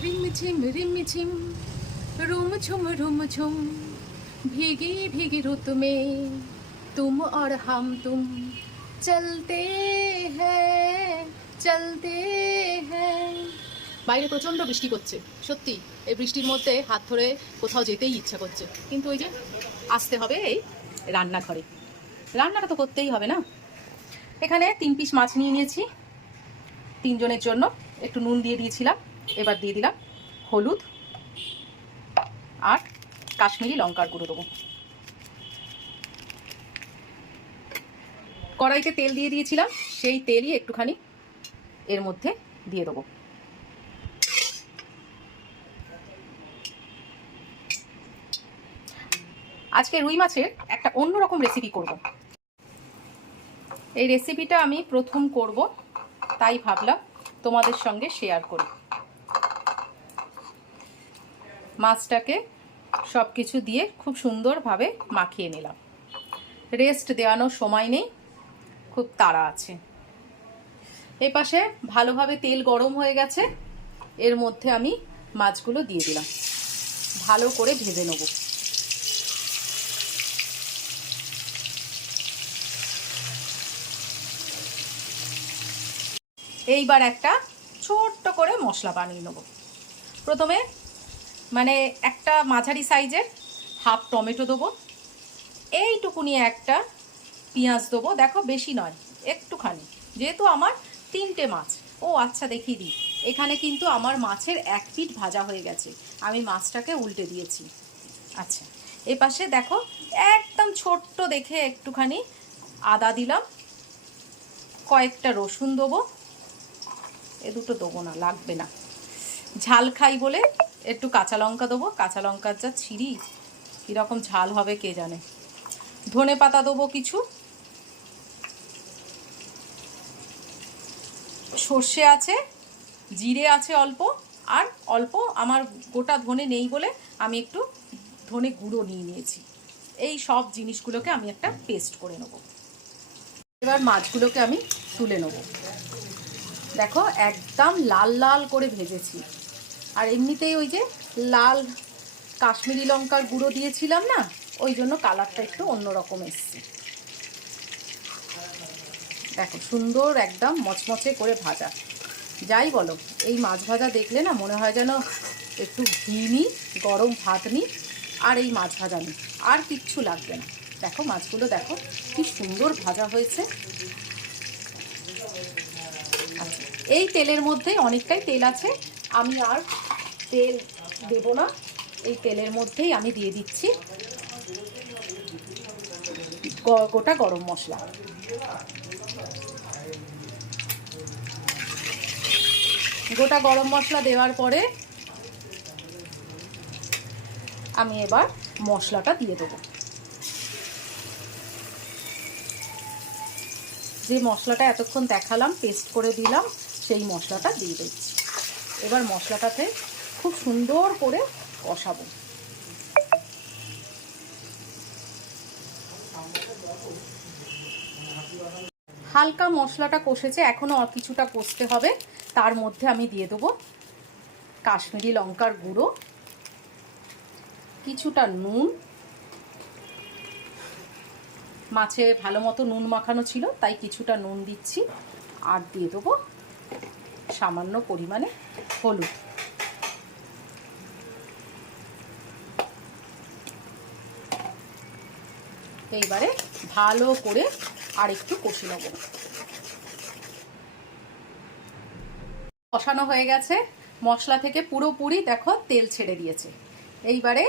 রিমঝিম রিমঝিম রুমঝুম রুমঝুম ভিগি ভিগি রুতুমে তুম আর হাম তুম চলতে হ্যাঁ চলতে হ্যাঁ বাইরে প্রচণ্ড বৃষ্টি করছে, সত্যি। এই বৃষ্টির মধ্যে হাত ধরে কোথাও যেতেই ইচ্ছা করছে। কিন্তু ওই যে আসতে হবে এই রান্নাঘরে। রান্নাটা তো করতেই হবে না? এখানে তিন পিস মাছ নিয়ে নিয়েছি। তিনজনের জন্য একটু নুন দিয়ে দিয়েছিলাম। এবার দিয়ে দিলাম হলুদ আর কাশ্মীরি লঙ্কার গুঁড়ো দেবো। কড়াইতে তেল দিয়ে দিয়েছিলাম, সেই তেলই একটুখানি এর মধ্যে দিয়ে দেবো। আজকে রুই মাছের একটা অন্যরকম রেসিপি করব। এই রেসিপিটা আমি প্রথম করব, তাই ভাবলাম তোমাদের সঙ্গে শেয়ার করি। মাছটাকে সব কিছু দিয়ে খুব সুন্দরভাবে মাখিয়ে নিলাম। রেস্ট দেওয়ানোর সময় নেই, খুব তাড়া আছে। এপাশে ভালোভাবে তেল গরম হয়ে গেছে, এর মধ্যে আমি মাছগুলো দিয়ে দিলাম। ভালো করে ভেজে নেব। এইবার একটা ছোট্ট করে মশলা বানিয়ে নেব। প্রথমে মানে একটা মাঝারি সাইজের হাফ টমেটো দেবো। এইটুকুনি একটা পেঁয়াজ দেবো। দেখো, বেশি নয়, একটুখানি। যেহেতু আমার তিনটে মাছ। ও আচ্ছা দেখিয়ে দিই। এখানে কিন্তু আমার মাছের এক পিঠ ভাজা হয়ে গেছে। আমি মাছটাকে উল্টে দিয়েছি। আচ্ছা এ পাশে দেখো, একদম ছোট্ট দেখে একটুখানি আদা দিলাম। কয়েকটা রসুন দেবো। এ দুটো দেবো না, লাগবে না। ঝাল খাই বলে একটু কাঁচা লঙ্কা দেবো। কাঁচা লঙ্কার যা ছিঁড়ি, কীরকম ঝাল হবে কে জানে। ধনে পাতা দেবো কিছু। সর্ষে আছে, জিরে আছে অল্প, আর অল্প আমার গোটা ধনে নেই বলে আমি একটু ধনে গুঁড়ো নিয়ে নিয়েছি। এই সব জিনিসগুলোকে আমি একটা পেস্ট করে নেব। এবার মাছগুলোকে আমি তুলে নেব। দেখো, একদম লাল লাল করে ভেজেছি। আর এমনিতেই ওই যে লাল কাশ্মীরি লঙ্কার গুঁড়ো দিয়েছিলাম না, ওই জন্য কালারটা একটু অন্যরকম এসছে। দেখো, সুন্দর একদম মচমচে করে ভাজা। যাই বলো, এই মাছ ভাজা দেখলে না মনে হয় যেন একটু ঘি নিই গরম ভাত নিই আর এই মাছ ভাজা নিই আর কিচ্ছু লাগবে না। দেখো, মাছগুলো দেখো, কি সুন্দর ভাজা হয়েছে। আচ্ছা এই তেলের মধ্যে অনেকটাই তেল আছে। আমি আর তেল দেব না। এই তেলের মধ্যেই আমি দিয়ে দিচ্ছি গোটা গরম মশলা। গোটা গরম মশলা দেওয়ার পরে আমি এবার মশলাটা দিয়ে দেবো। যে মশলাটা এতক্ষণ দেখালাম পেস্ট করে দিলাম, সেই মশলাটা দিয়ে দিচ্ছি। এবার মশলাটাতে খুব সুন্দর করে কষাবো। হালকা মশলাটা কষেছে এখনও কিছুটা কষতে হবে। তার মধ্যে আমি দিয়ে দেবো কাশ্মীরি লঙ্কার গুঁড়ো, কিছুটা নুন। মাছে ভালো মতো নুন মাখানো ছিল, তাই কিছুটা নুন দিচ্ছি। আর দিয়ে দেবো সামান্য পরিমাণে হলুদ। এইবারে ভালো করে আর একটু কষি নেব। কষানো হয়ে গেছে। মশলা থেকে পুরোপুরি দেখো তেল ছেড়ে দিয়েছে। এইবারে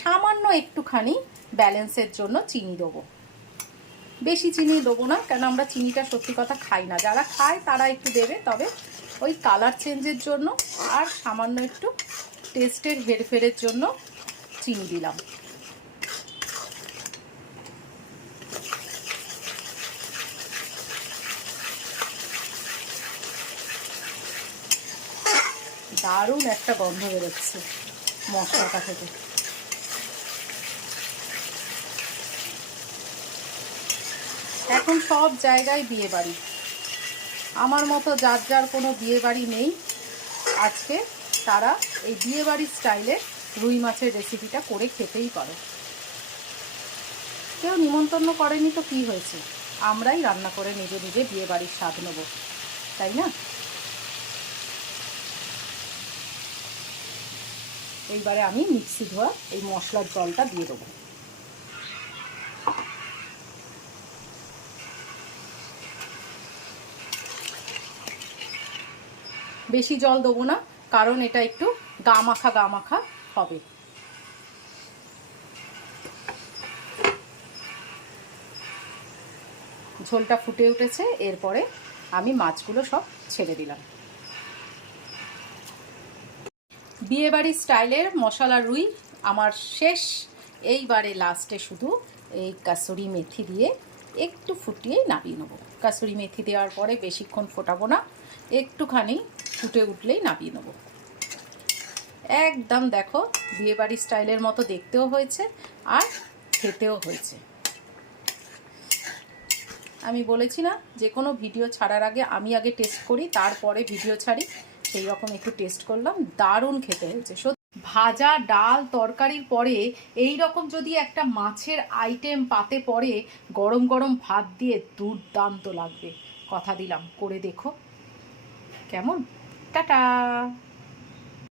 সামান্য একটুখানি ব্যালেন্সের জন্য চিনি দেবো। বেশি চিনি দেবো না, কেন আমরা চিনিটা সত্যি কথা খাই না। যারা খায় তারা একটু দেবে, তবে ওই কালার চেঞ্জের জন্য আর সামান্য একটু টেস্টের হেরফেরের জন্য চিনি দিলাম। দারুণ একটা গন্ধ বেরোচ্ছে মশলাটা থেকে। এখন সব জায়গায় বিয়ে বাড়ি আমার মতো যার যার কোনো বিয়ে বাড়ি নেই, আজকে তারা এই বিয়েবাড়ির স্টাইলে রুই মাছের রেসিপিটা করে খেতেই পারো। কেউ নিমন্ত্রণ করেনি তো কি হয়েছে? আমরাই রান্না করে নিজে নিজে বিয়ে বাড়ির স্বাদ নেব, তাই না? এইবারে আমি মিক্সি ধোয়া এই মশলার জলটা দিয়ে দেবো। বেশি জল দেবো না, কারণ এটা একটু গা মাখা গা মাখা হবে। ঝোলটা ফুটে উঠেছে, এরপরে আমি মাছগুলো সব ছেড়ে দিলাম। বিয়েবাড়ির স্টাইলের মশলা রুই আমার শেষ, এইবারে লাস্টে শুধু এই কাসুরি মেথি দিয়ে একটু ফুটিয়ে নামিয়ে নেব। কাসুরি মেথি দেওয়ার পরে বেশিক্ষণ ফোটাবো না, একটুখানি ফুটে উঠলেই নামিয়ে নেব। একদম দেখো, বিয়েবাড়ির স্টাইলের মতো দেখতেও হয়েছে আর খেতেও হয়েছে। আমি বলেছি না, যে কোনো ভিডিও ছাড়ার আগে আমি আগে টেস্ট করি, তারপরে ভিডিও ছাড়ি। সেই রকম একটু টেস্ট করলাম। দারুণ খেতে হয়েছে। ভাজা ডাল তরকারির পরে এই রকম যদি একটা মাছের আইটেম পাতে পরে গরম গরম ভাত দিয়ে দুর্দান্ত লাগবে। কথা দিলাম, করে দেখো। কেমন? টাটা!